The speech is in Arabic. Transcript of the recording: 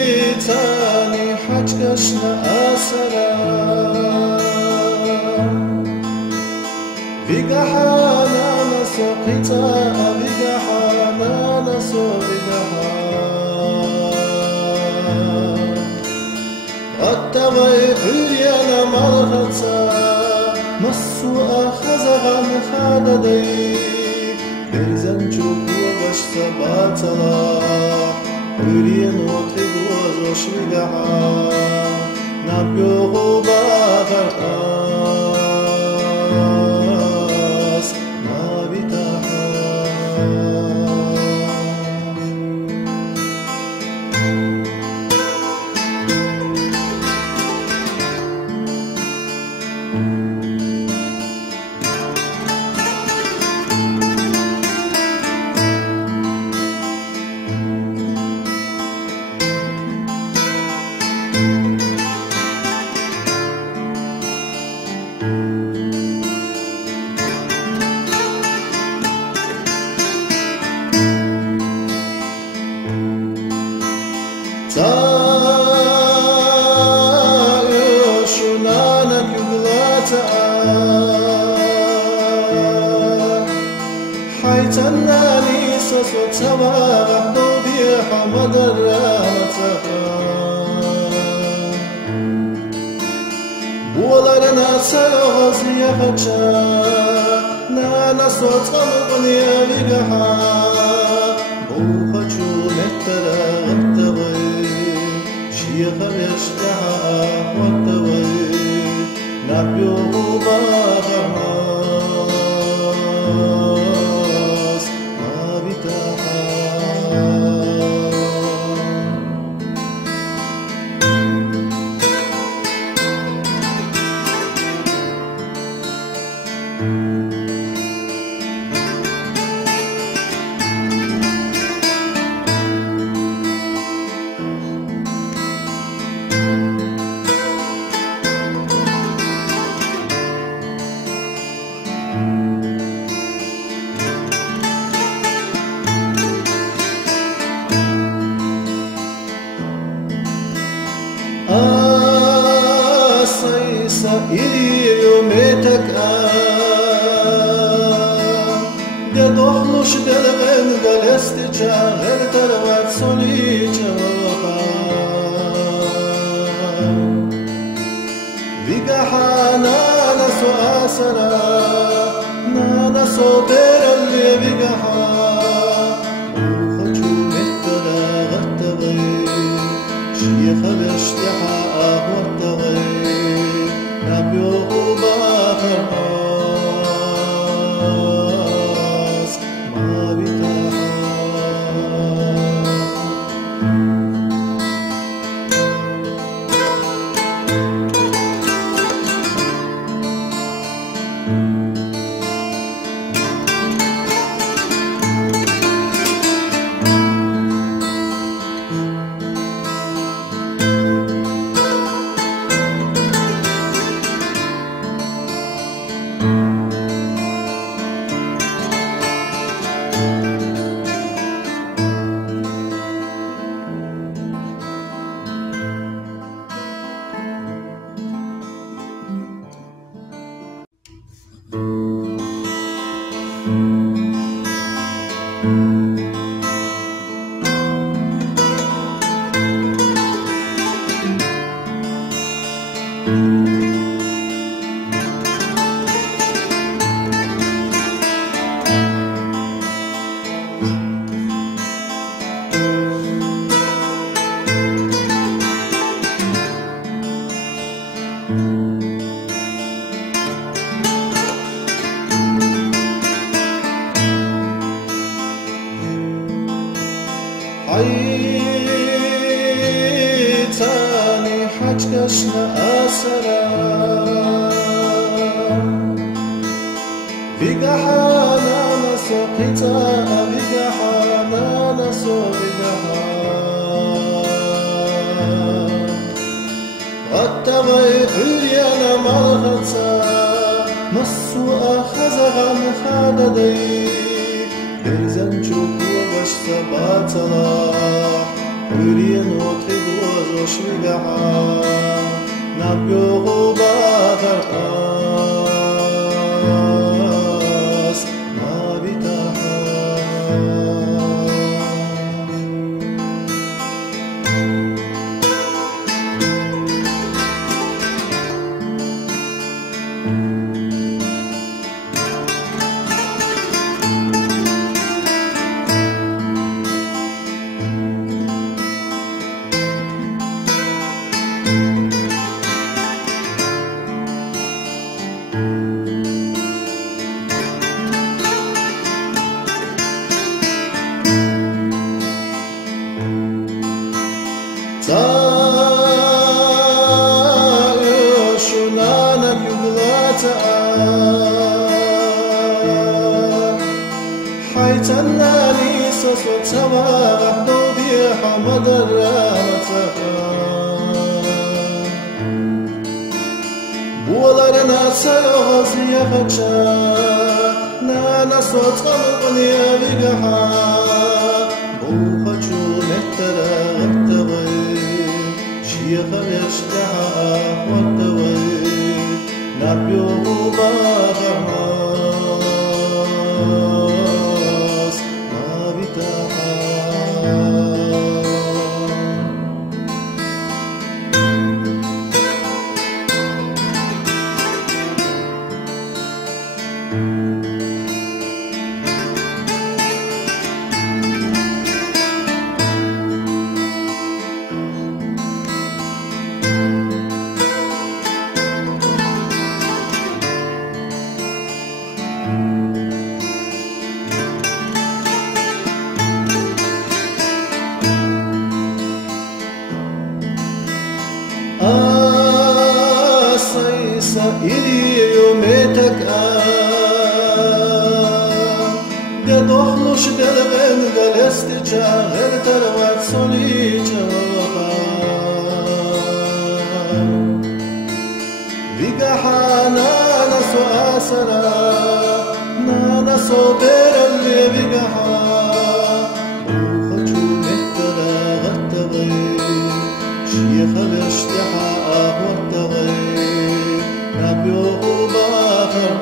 حيتاني حجكشنا أسلام فيك حانا سقيتا فيك حانا سقيتا التغي حريانا مرخصا مسو أخذها مخاددي بيزن جوكو بشتا باطلا حريان وطيب وزوش لقها نبيوغو باخر آس ما بتاحا شنانك يغلاتا حيتناني سسوتما غدودي حمد الرانتا بولارنا سيغز يخجا نانا سوتما بنيا بيغها بوخجو نترا غدوي شيخ يشتعى والدوي نبيو باغماس ما بتاحا Asaysa iliyometek Gadohlush delven galesticha Hertarvat solicha Vigahana naso asara Nana so beralli vigaha Ukhaju mehtara ghattabai شيخ الاشتحاء والتغيير نبيوغ باخر آس ما بتاحا سرا Vigahana naso pita Vigahana naso Vigahana Attavai Ulyana malhata Masu ahazahan khadadai Berzan chukwa gashta batala Ulyan otridu azosh Vigahana Nabyo bagarta Shunana yuglata Haytanani sosotama Dodi hamadarata Bularına sayogaz yakaça Nana sotanı yavigaha Buhacu nettara gattavay يخرجتها والدوي نبيو بغماس ما بتاحا Saysa iliyo metak De dohlush delven galesti chagel tarvat soli chava Vigahana naso asara Nana so beral vigaha Ukhachu mehtara gattavay Shiyakha bashtaha ahwattavay Nabyo bakhar